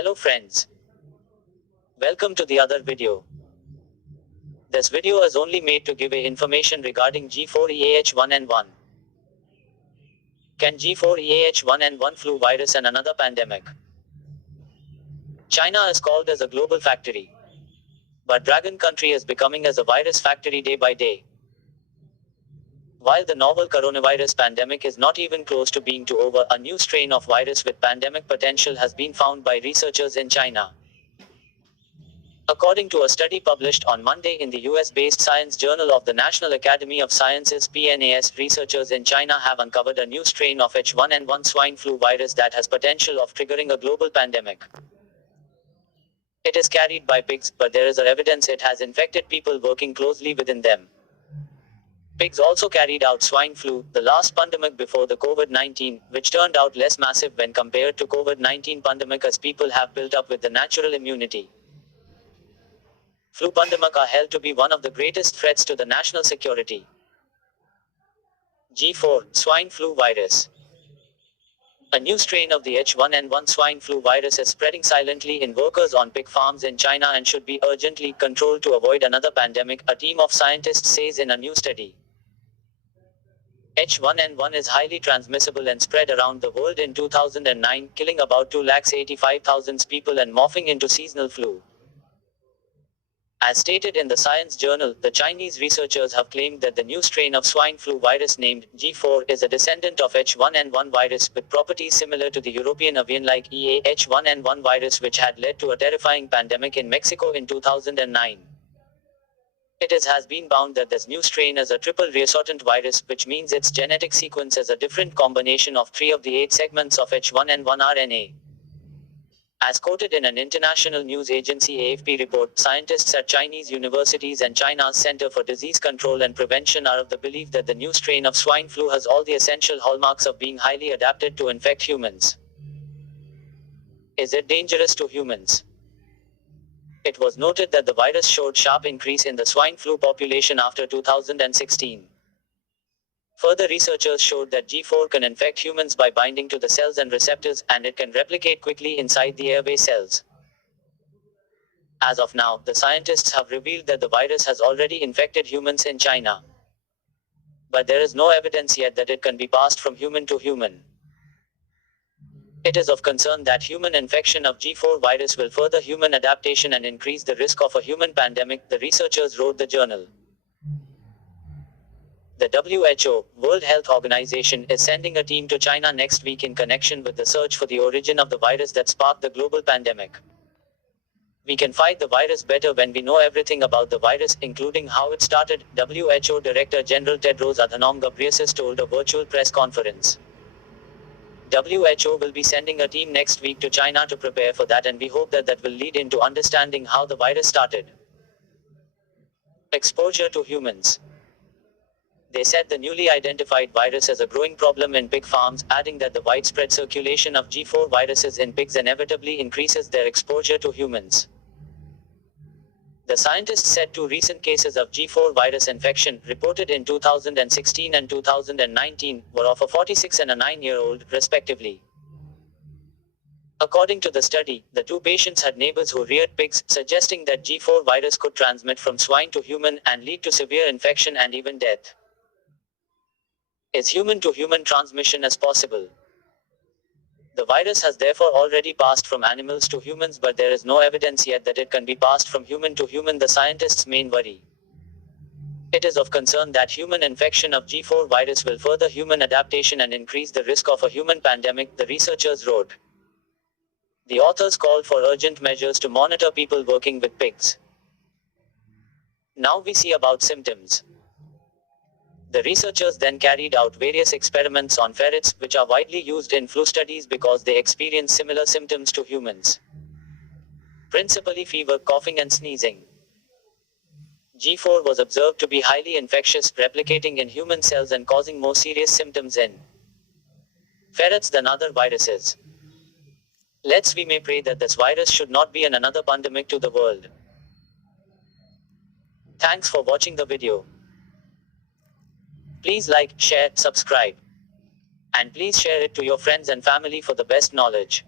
Hello friends. Welcome to the other video. This video is only made to give information regarding G4EA H1N1. Can G4EA H1N1 flu virus and another pandemic? China is called as a global factory. But Dragon country is becoming as a virus factory day by day. While the novel coronavirus pandemic is not even close to being over, a new strain of virus with pandemic potential has been found by researchers in China. According to a study published on Monday in the US-based Science Journal of the National Academy of Sciences (PNAS), researchers in China have uncovered a new strain of H1N1 swine flu virus that has potential of triggering a global pandemic. It is carried by pigs, but there is evidence it has infected people working closely within them. Pigs also carried out swine flu, the last pandemic before the COVID-19, which turned out less massive when compared to COVID-19 pandemic as people have built up with the natural immunity. Flu pandemic are held to be one of the greatest threats to the national security. G4, swine flu virus. A new strain of the H1N1 swine flu virus is spreading silently in workers on pig farms in China and should be urgently controlled to avoid another pandemic, a team of scientists says in a new study. H1N1 is highly transmissible and spread around the world in 2009, killing about 285,000 people and morphing into seasonal flu. As stated in the Science Journal, the Chinese researchers have claimed that the new strain of swine flu virus named G4 is a descendant of H1N1 virus with properties similar to the European avian-like EA H1N1 virus, which had led to a terrifying pandemic in Mexico in 2009. It has been found that this new strain is a triple reassortant virus, which means its genetic sequence is a different combination of 3 of the 8 segments of H1N1 RNA. As quoted in an international news agency AFP report, scientists at Chinese universities and China's Center for Disease Control and Prevention are of the belief that the new strain of swine flu has all the essential hallmarks of being highly adapted to infect humans. Is it dangerous to humans? It was noted that the virus showed sharp increase in the swine flu population after 2016. Further researchers showed that G4 can infect humans by binding to the cells and receptors, and it can replicate quickly inside the airway cells. As of now, the scientists have revealed that the virus has already infected humans in China. But there is no evidence yet that it can be passed from human to human. It is of concern that human infection of G4 virus will further human adaptation and increase the risk of a human pandemic, the researchers wrote the journal. The WHO, World Health Organization, is sending a team to China next week in connection with the search for the origin of the virus that sparked the global pandemic. We can fight the virus better when we know everything about the virus, including how it started, WHO Director General Tedros Adhanom Ghebreyesus told a virtual press conference. WHO will be sending a team next week to China to prepare for that, and we hope that will lead into understanding how the virus started. Exposure to humans. They said the newly identified virus is a growing problem in pig farms, adding that the widespread circulation of G4 viruses in pigs inevitably increases their exposure to humans. The scientists said 2 recent cases of G4 virus infection, reported in 2016 and 2019, were of a 46 and a 9-year-old, respectively. According to the study, the 2 patients had neighbors who reared pigs, suggesting that G4 virus could transmit from swine to human and lead to severe infection and even death. Is human-to-human transmission as possible? The virus has therefore already passed from animals to humans, but there is no evidence yet that it can be passed from human to human, the scientists' main worry. It is of concern that human infection of G4 virus will further human adaptation and increase the risk of a human pandemic, the researchers wrote. The authors called for urgent measures to monitor people working with pigs. Now we see about symptoms. The researchers then carried out various experiments on ferrets, which are widely used in flu studies because they experience similar symptoms to humans. Principally fever, coughing and sneezing. G4 was observed to be highly infectious, replicating in human cells and causing more serious symptoms in ferrets than other viruses. We may pray that this virus should not be another pandemic to the world. Thanks for watching the video. Please like, share, subscribe. And please share it to your friends and family for the best knowledge.